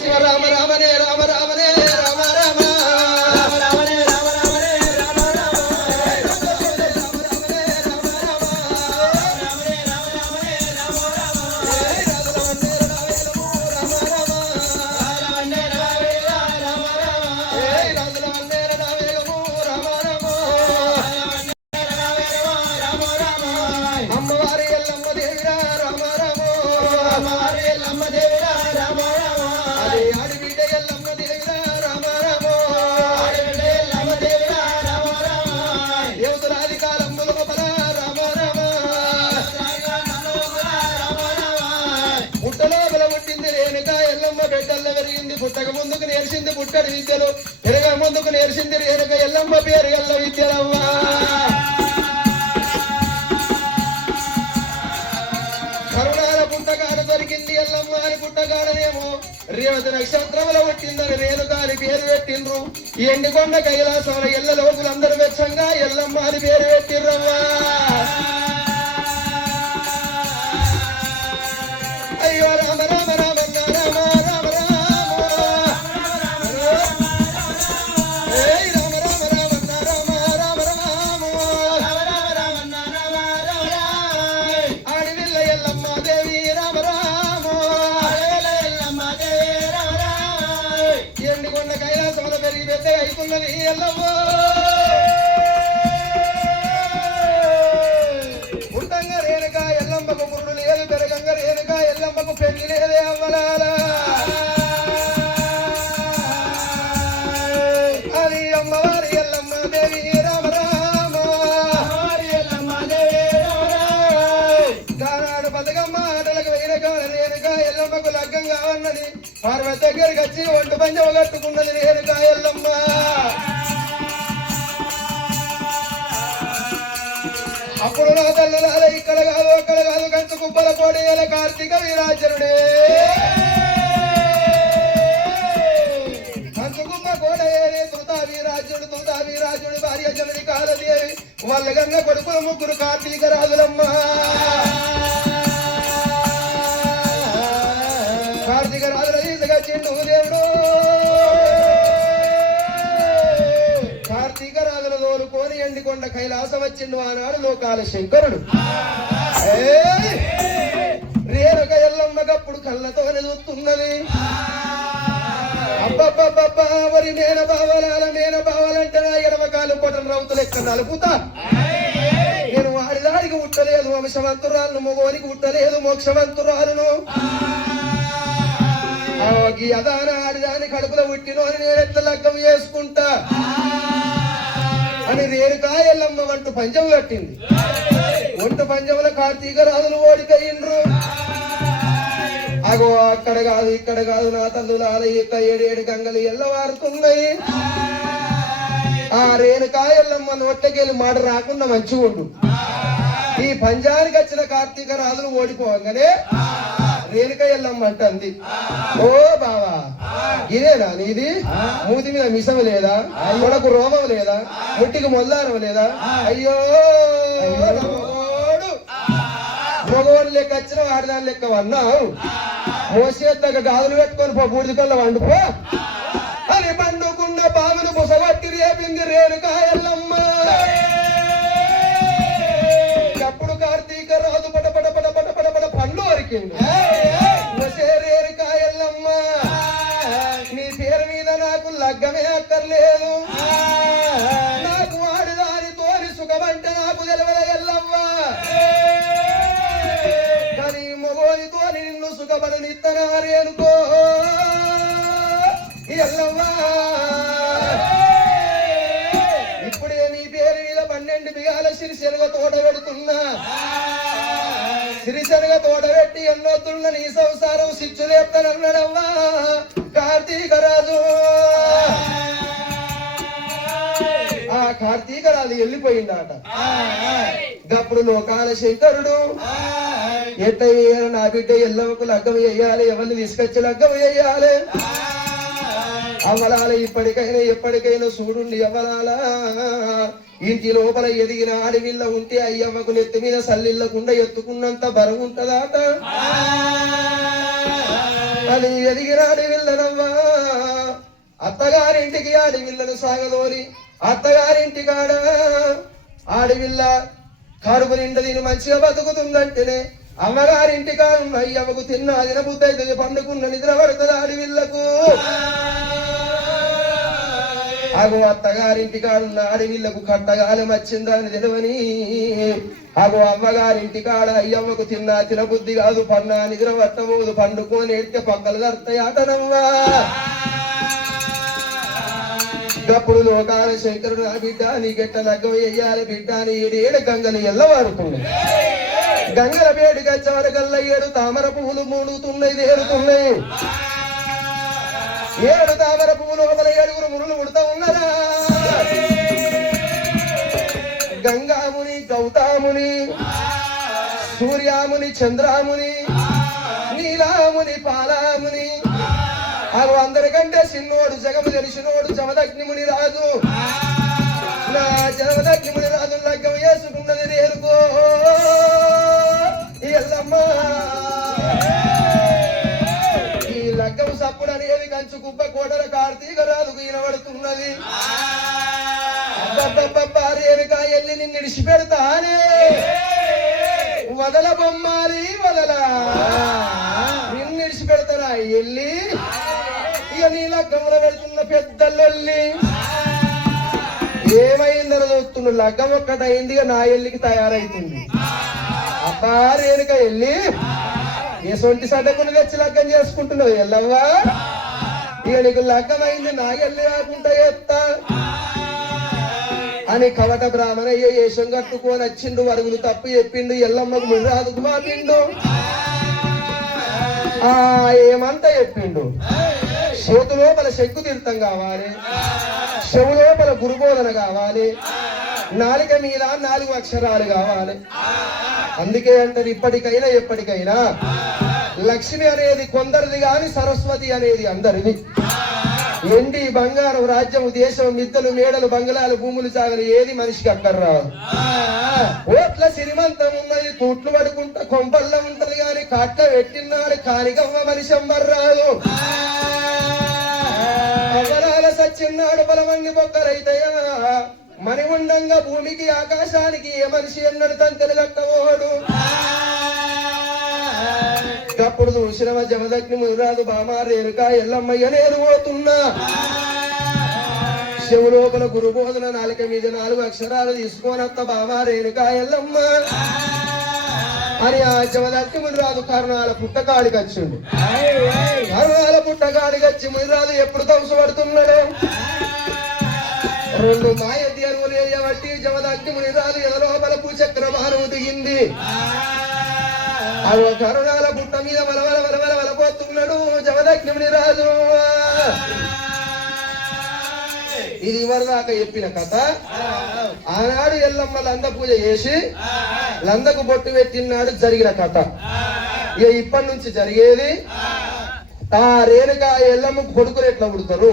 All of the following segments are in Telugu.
శివ రామ రామనే రామ రామనే రామ రామ పుట్టక ముందుకు నేర్చింది పుట్టడి విద్యలు ఎరగ ముందుకు నేర్చింది రేణుక ఎల్లమ్మ పేరు ఎల్ల విద్యలమ్మా కరుణాల పుట్టగాడ దొరికింది ఎల్లమ్మ అని పుట్టగాడనేమో రేవతి నక్షత్రముల పుట్టిందని రేణుక అని పేరు పెట్టిండ్రు ఈ ఎండికొండ కైలాసంలో ఎల్ల లోకులందరూ వెచ్చంగా ఎల్లమ్మ అని పేరు పెట్టిర్రమ్మా అయ్యో రామ రామ రామ పుట్టంగా రేణుక ఎల్లమ్మకు పురుడు లేదు పెరగంగా రేణుక ఎల్లమ్మకు పెళ్లి లేదే అవ్వలాల అది అమ్మవారి ఎల్లమ్మ దేవి రామ రామ కానాడు బతుకమ్మ ఆటలకు వేయక రేణుక ఎల్లమ్మకు లగ్గం కావన్నది పార్వతి దగ్గరికి వచ్చి ఒంటు పంచం కట్టుకున్నది రేణుక ఎల్లమ్మ అప్పుడు నా తల్లులాల ఇక్కడ కాదు అక్కడ కాదు కంచు కుప్పల కోడేల కార్తీక వీరాజనుడే కంచు కుప్ప కోడేరే తుతా వీరాజుడు భార్య జనుడి కాలదేవి వాళ్ళ కన్నా కొడుకులు ముగ్గురు కార్తీక రాజులమ్మ కార్తీక రాజుల తీసుకొచ్చిండు దేవుడు కార్తీక రాజుల దోలుకొని ఎండికొండ కైలాసం వచ్చిండు ఆనాడు లోకాల శంకరుడు రేణుక ఎల్లమ్మకప్పుడు కళ్ళతోనే చూస్తున్నది అబ్బబ్బబ్బబ్బా వరి మేన బావాలంటే నా ఎడమకాలు పొటం రౌతులు ఎక్కడ నలుపుతా నేను వాడిదానికి ఉట్టలేదు వంశవంతురాలను మగోనికి ఉట్టలేదు మోక్షవంతురాలను అదాన ఆడిదాని కడుపులో పుట్టినో అని నేను ఎట్లా లగ్గం చేసుకుంటా అని రేణుక ఎల్లమ్మ వంటు పంచం కట్టింది ఒంటు పంచముల కార్తీక రాజులు ఓడిపోయిండ్రు అగో అక్కడ కాదు ఇక్కడ కాదు నా తల్లుల ఆలయక ఏడేడు గంగలు ఎల్లవారుతున్నాయి ఆ రేణుక ఎల్లమ్మ నోట్లకెళ్ళి మాట రాకుండా మంచిగా ఉండు ఈ పంజానికి వచ్చిన కార్తీక రాజులు ఓడిపోగానే రేణుక ఎల్లమ్మ అంటుంది ఓ బావా ఇదేనా నీది మూతి మీద మిసం లేదా కొడకు రోమం లేదా ముట్టికి మొల్లారం లేదా అయ్యో మగవాడు లెక్క వచ్చిన ఆడదాని లెక్క అన్నావు మోసేత్తక గాజులు పెట్టుకొని పో బూడికల్లో వండుకో అని పండుకున్న బావిని బుసగొట్టి రేపింది రేణుక ఎల్లమ్మ అప్పుడు కార్తీక రాజు పట పట పట పట పట పట పండ్లు వరికింది రేణుక ఎల్లమ్మ నీ పేరు మీద నాకు లగ్గమే అక్కర్లేదు నాకు వాడిదానితోని సుఖమంటే నాకు తెలవల ఎల్లమ్మ కానీ మగోనితో నిన్ను సుఖపడనిత్తనా రేణుకో ఎల్లమ్మ ఇప్పుడే నీ పేరు మీద 12 బిగాల సిరిశనగ తోట పెడుతున్నా సిరిశనగ తోట పెట్టి ఎన్నొత్తున్న నీ సంసారం సిచ్చులేస్తానన్నాడమ్మా కార్తీక రాజు ఆ కార్తీక రాజు వెళ్ళిపోయిందట గప్పుడు లోకాల శంకరుడు ఎట్ట నా బిడ్డ ఎల్లమ్మకు లగ్గం వేయాలి ఎవరిని తీసుకొచ్చి లగ్గం వేయాలి అమలాల ఎప్పటికైనా చూడుండి అమలాల ఇంటి లోపల ఎదిగిన ఆడవిల్ల ఉంటే అయ్యమ్మకు నెత్తి మీద సల్లిళ్ళకుండా ఎత్తుకున్నంత బరువు ఉంటదాట అది ఎదిగిన అడవిల్లనవ్వా అత్తగారింటికి అడవిల్లను సాగదోలి అత్తగారింటి కాడ ఆడవిల్ల కడుపు నిండా దీని మంచిగా బతుకుతుందంటేనే అమ్మగారింటి కాడ ఉన్న అయ్యమ్మకు తిన్న అదిన బుద్ధి అవుతుంది పండుకున్న నిద్ర పడుతుంది ఆడవిల్లకు అగో అత్తగారింటి కాడున్న అడవిళ్లకు కట్టగాలం వచ్చిందని తెలివని అగో అమ్మగారింటి కాడ అయ్యమ్మకు తినబుద్ధి కాదు పన్నా నిద్ర పట్టబోదు పండుకొని ఎడితే పక్కలు దర్తాయి ఆటనవ్వా అప్పుడు లోకాల శంకరుడు ఆ బిడ్డ నీకెట్ట లగ్గం వెయ్యాలి బిడ్డ అని 7 గంగలు ఎల్లవాడుతున్నాయి గంగల వేడి గచ్చవరకల్లా 7 తామర పువ్వులు మూడుతున్నాయి తేరుతున్నాయి 7 తామర పువ్వులు లోపల 7 మునులు ఉడతా ఉన్నారా గంగాముని గౌతాముని సూర్యాముని చంద్రాముని నీలాముని పాలాముని అవి అందరికంటే చిన్నోడు జగము తెలిసినోడు జమదగ్నిముని రాజు నా జమదగ్నిముని రాజు లగ్గం వేసుకున్నది నేరుకో ఎల్లమ్మ ఈ లగ్గం సప్పుడు అనేది కంచు కుప్ప కోటల కార్తీక రాజుకు ఈనబడుతున్నది అబ్బబ్బబ్బా రేణుక ఎల్లి నిన్ను విడిచిపెడతానే వదల బొమ్మాలి వదల నిన్ను విడిచిపెడతారా ఎల్లి నీ లగ్గంలో పెడుతున్న పెద్దల్లి ఏమైందని చూస్తున్న లగ్గం ఒక్కటైంది నా ఎల్లికి తయారైతుంది అబ్బా రేణుక ఎల్లి ఏ సొంటి సడ్డకుని తెచ్చి లగ్గం చేసుకుంటున్నావు ఎల్లవ్వా ఇక నీకు లగ్గం అయింది నా ఎల్లి కాకుండా ఎత్తా అని కవట బ్రాహ్మణయ్య ఏషం కట్టుకొని వచ్చిండు వరుగులు తప్పు చెప్పిండు ఎల్లమ్మకు మురాదుకు మాపిండు ఏమంతా చెప్పిండు చేతు లోపల శక్కు తీర్థం కావాలి చెవు లోపల గురుబోధన కావాలి నాలుక మీద 4 అక్షరాలు కావాలి అందుకే అంటారు ఇప్పటికైనా ఎప్పటికైనా లక్ష్మి అనేది కొందరిది గాని సరస్వతి అనేది అందరిది ఎండి బంగారం రాజ్యం దేశం మిద్దలు మేడలు బంగళాలు భూములు సాగలు ఏది మనిషికి అక్కర్రాదు ఓట్ల సిరిమంతం ఉన్నది తూట్లు పడుకుంటా కొంపల్లో ఉంటది గాని కాట్ల పెట్టినాడు కానికవ్వ మనిషి అమ్మర్రాదు అవరాల సచ్చిన్నాడు బలమన్ని బొక్కరైతయా మని ఉండంగా భూమికి ఆకాశానికి ఏ మనిషి ఎన్నడు తంతెలు కట్టవోడు అప్పుడు చూసిన జమదగ్ని మురాదు బామా రేణుక ఎల్లమ్మయ్య నేను పోతున్నా శివు లోపల గురుబోధన నాలుక మీద 4 అక్షరాలు తీసుకోనత్త బామా రేణుక ఎల్లమ్మ అని ఆ జమదగ్ని మురాదు కరుణాల పుట్టకాడికి వచ్చిండు కరుణాల పుట్టకాడికి వచ్చి మురాదు ఎప్పుడు తవసపడుతున్నాడు 2 మాయ ధ్యానులు వేయబట్టి జమదగ్ని మురాదు ఎదలోపల చక్రమానం దిగింది అవి కరుణాల పుట్ట మీద వలపోతున్నాడు జమదగ్ని రాజు ఇది వరదాకా చెప్పిన కథ ఆనాడు ఎల్లమ్మ లంద పూజ చేసి లందకు బొట్టు పెట్టినాడు జరిగిన కథ ఇక ఇప్పటి నుంచి జరిగేది ఆ రేణుకా ఎల్లమ్మకు కొడుకులు ఎట్లా పుడతారు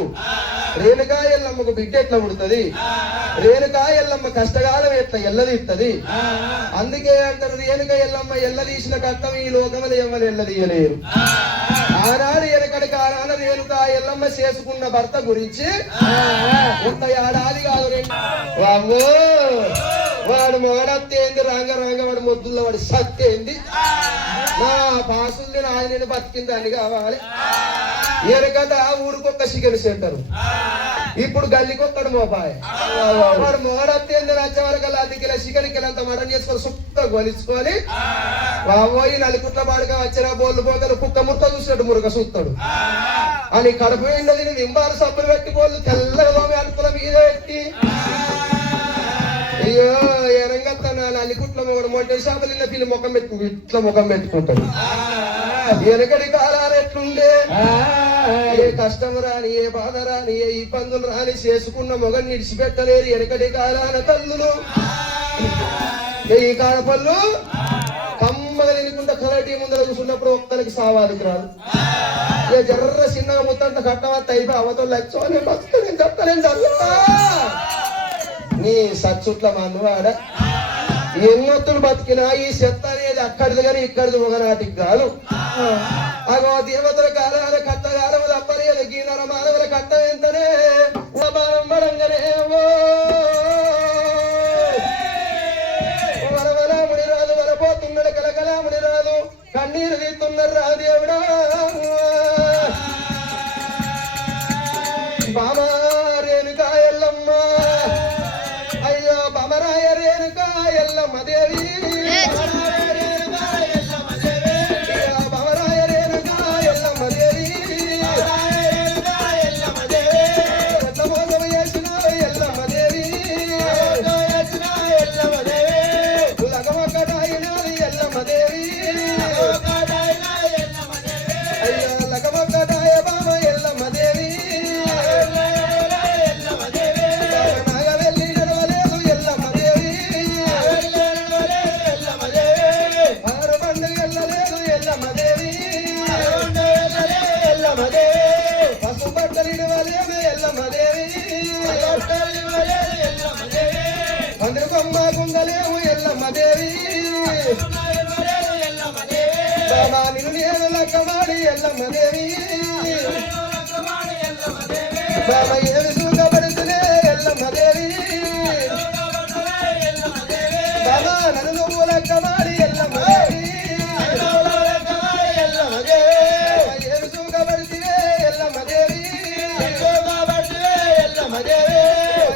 రేణుకా ఎల్లమ్మకు బిడ్డ ఎట్లా పుడుతుంది రేణుకా ఎల్లమ్మ కష్టకాలం ఎట్లా ఎల్లదీస్తుంది అందుకే అంటారు రేణుక ఎల్లమ్మ ఎల్లదీసిన కట్టం ఈ లోకములు ఎవ్వరు ఎల్లదీయలేరు ఆనాడు ఎనకడి కారాన రేణుకా ఎల్లమ్మ చేసుకున్న భర్త గురించి కొంత ఏడాది కాదు వాడు వాడు మొగడత్తేంది రంగ వాడు మొద్దుల్లో వాడు సత్తేంది నా పాసుల్ని ఆయన బతికింది అని కావాలి ఎనకట ఊరికొక్క చికెన్ సెంటర్ ఇప్పుడు గల్లికొక్కడు మోపాయ వాడు మొగడత్తేంది వచ్చే వరకు 10 కిలో చికెన్ కిలంత మటన్ చేసుకొని సుక్క గొలుచుకొని పోయి నలుగుట్ల పాడుగా వచ్చిన బోళ్ళు పోగలు కుక్క ముట్ట చూసినట్టు మురుగ చూస్తాడు అని కడుపు ఎండది నింబాలు సబ్బులు పెట్టి బోళ్ళు తెల్లగా అడుపుల మీద పెట్టి అయ్యో ఎరంగత్త నల్లికుట్ల మొగడు మొట్టే చేపలిన్న పిల్లి ముఖం పెట్టుకు ఇట్లా ముఖం పెట్టుకుంటాడు వెనకడి కాలాలు ఎట్లుండే ఏ కష్టం రాని ఏ బాధ రాని ఏ ఇబ్బందులు రాని చేసుకున్న మొగని విడిచిపెట్టలేరు వెనకడి కాలాల తల్లులు ఈ కాడపళ్ళు కమ్మగా తినకుండా కలటి ముందర కూర్చున్నప్పుడు ఒక్కరికి సావాదికి రాదు ఏ జర్ర చిన్నగా ముత్తంత కట్టవత్త అయిపోయి అవతలు లచ్చో నేను బతుకు నేను చెప్తాను చదువుతా నీ సచ్చుట్ల మందువాడ ఎన్నొత్తులు బతికినా ఈ చెత్త అనేది అక్కడిది కానీ ఇక్కడిది ఒకనాటికి కాదు అగో దేవతల కాలాల పందిరి కొమ్మ కుందలేవు ఎల్లమ్మ దేవి బాబా నిన్ను నేను లక్కమాడి ఎల్లమ్మ దేవి బాబా ఏమి సూగబడుతులే ఎల్లమ్మ దేవి బాబా నన్ను నువ్వు లక్కమాడి ఎల్లమ్మ దేవి ఏమి సూగబడుతులే ఎల్లమ్మ దేవి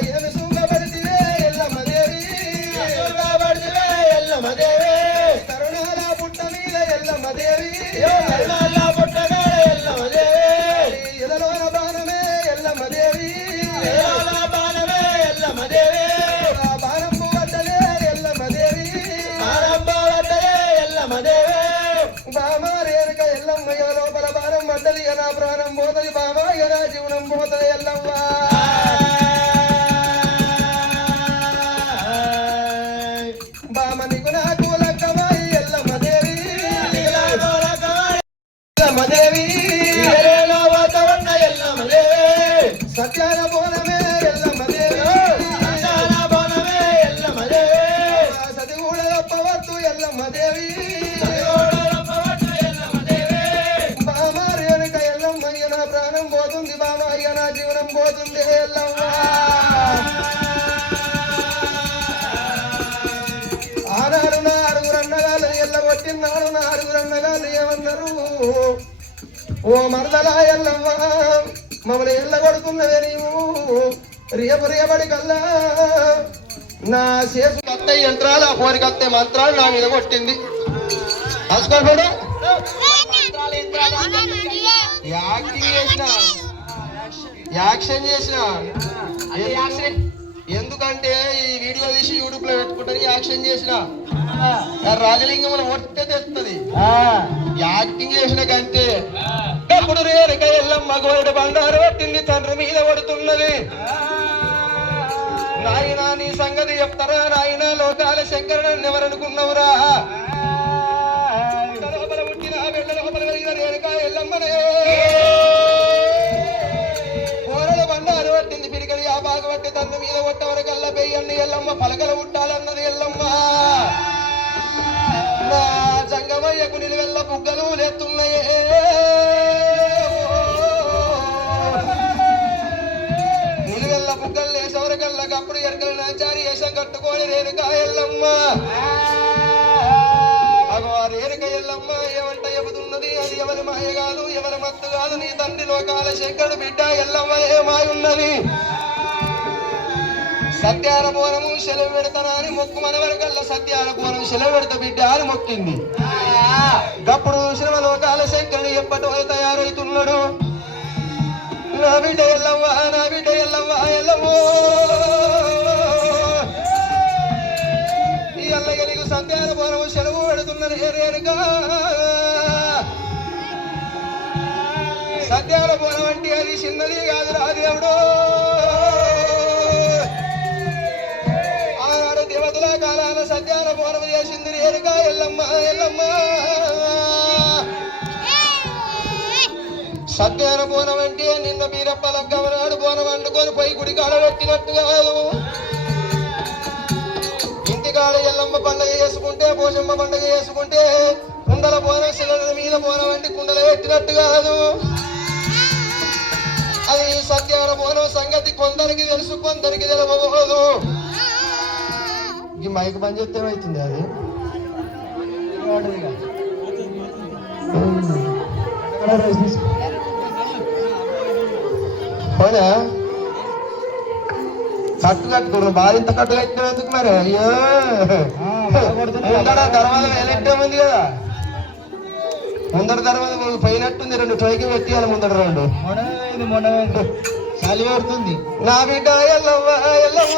ఏమి సూగబడుతులే ఎల్లమ్మ దేవి కరుణాల పుట్ట మీద ఎల్లమ్మ దేవి ఎదలోన బాణమే ఎల్లమ్మ దేవి బాణం పోవద్దలే ఎల్లమ్మ దేవి బామా రేణుక ఎల్లమ్మ లోపల బాణం పడ్డది నా ప్రాణం పోతది బామా నా జీవనం పోతది ఎల్లమ్మ బామ నీకు నాకు లక్కమాయి ఎల్లమ్మ దేవి ఎల్లమ్మ దేవి సత్యాన బోనమే ఎల్లమ్మ దేవి సతి కూడా తప్పవద్దు ఎల్లమ్మ దేవి బామ రేణుక ఎల్లమ్మ నా ప్రాణం పోతుంది బామ నా జీవనం పోతుంది ఎల్లమ్మ ఆనాడు నా ఆరుగురన్నగాలు ఎల్లగొట్టినాడు నా ఆరుగురన్నగాలు ఏమన్నారు ఓ మరదలా ఎల్లమ్మ మమ్మల్ని ఎల్లగొడుతున్నవే నీవు రియబడి కల్లా నా చేసు కత్త యంత్రాలు ఆ పోరి కత్తే మంత్రాలు నా మీద కొట్టింది రాసుకోడు యాక్షన్ చేసిన ఎందుకంటే ఈ వీడియో తీసి యూట్యూబ్ లో పెట్టుకుంటాను యాక్షన్ చేసిన రాజలింగం ఒట్టే తెస్తుంది యాక్టింగ్ చేసిన కంటే అప్పుడు రేణుక ఎల్లమ్మ గోరెడు బండారు పట్టింది తండ్రి మీద పడుతున్నది నాయనా నీ సంగతి చెప్తారా నాయన లోకాల శంకరుడు ఎవరనుకున్నవురా లోపల పుట్టిన బిడ్డ లోపల కలిగిన రేణుక ఎల్లమ్మనే గోరెడు బండారు పట్టింది పిరికడి ఆ బాగు పట్టి తండ్రి మీద కొట్టవరకల్లా పెయ్యన్ని ఎల్లమ్మ పలకలు పుట్టాలన్నది ఎల్లమ్మ నా జంగమయ్యకు నిలువెల్ల బుగ్గలు లేస్తున్నాయే నిలువెల్ల బుగ్గలు లేసవరకల్లా అప్పుడు ఎరకలు నాచారి వేషం కట్టుకొని రేణుక ఎల్లమ్మ అగో ఆ రేణుక ఎల్లమ్మ ఏమంట చెబుతున్నది అది ఎవరి మాయ కాదు ఎవరి మత్తు కాదు నీ తండ్రి లోకాల శంకరుడు బిడ్డ ఎల్లమ్మ ఏ మాయున్నది సత్యాల బోనము సెలవు పెడతానా అని మొక్కు మన వరకల్లా సత్యాల బోనం సెలవు పెడతా బిడ్డ అని మొక్కింది గప్పుడు శ్రమ లోకాల శంకరుడు ఎప్పటి వరకు తయారవుతున్నాడు నా బిడ్డ ఎల్లవ్వ నా బిడ్డ ఎల్లవ్వ ఎల్లవో ఈ అల్లగ నీకు సత్యాల బోనము సెలవు పెడుతున్నది రేణుక సత్యాల బోనం అంటే అది చిన్నది కాదు రా దేవుడు దేవతల కాలాన సత్యాన బోనం చేసింది రేణుక ఎల్లమ్మ ఎల్లమ్మ సత్యాన బోనం అంటే నిన్న బీరప్పల గమనాడు బోనం వండుకొని పోయి గుడి కాడ పెట్టినట్టు కాదు ఇంటికాడ ఎల్లమ్మ పండుగ చేసుకుంటే పోషమ్మ పండుగ చేసుకుంటే కుండల బోనం శిలల మీద బోనం వంటి కుండలు పెట్టినట్టు కాదు అది సత్యాన బోనం సంగతి కొందరికి తెలుసు కొందరికి తెలవబోదు ఈ మైక్ బంద్ చేస్తే ఏమవుతుంది అది అవునా కట్టు కట్టుకున్నాను బాగా ఇంత కట్టు కట్టిన ఎందుకు మరి అయ్యో ముందర తర్వాత వేలెట్టే ఉంది కదా ముందర తర్వాత పోయినట్టుంది రెండు ట్రైకి పెట్టియాలి ముందర రెండు చలి పడుతుంది నా బిడ్డ ఎల్లవ్వ ఎల్లవ్వ